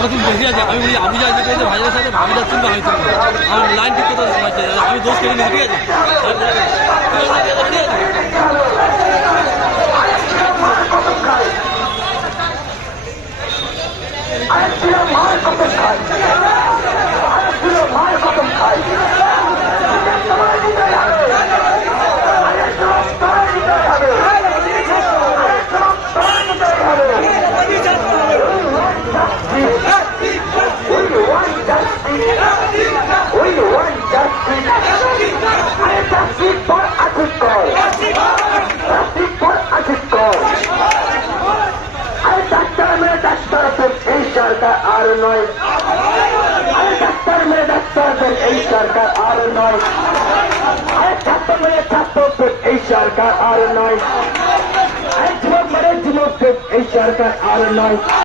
আমরা তুমি বেশি আছে। আমি বলি আমি যা যেতে হয়েছে ভাইয়ের সাথে ভাবি যাচ্ছি না আমি তুমি আমার লাইন ঠিক করতে পারছি আমি দোষ কেটে নিচ্ছি ঠিক আছে মায়ের কত খাই। মায়ের কত খাই। মেয়ে ডাক্তারদের এই সরকার আর নয় আরে ডাক্তার মেয়ে ডাক্তারদের এই সরকার আর নয় আরে ছাত্র মেয়ে ছাত্রদের এই সরকার আর নয় আরে যুবক মেয়ে যুবকদের এই সরকার আর নয়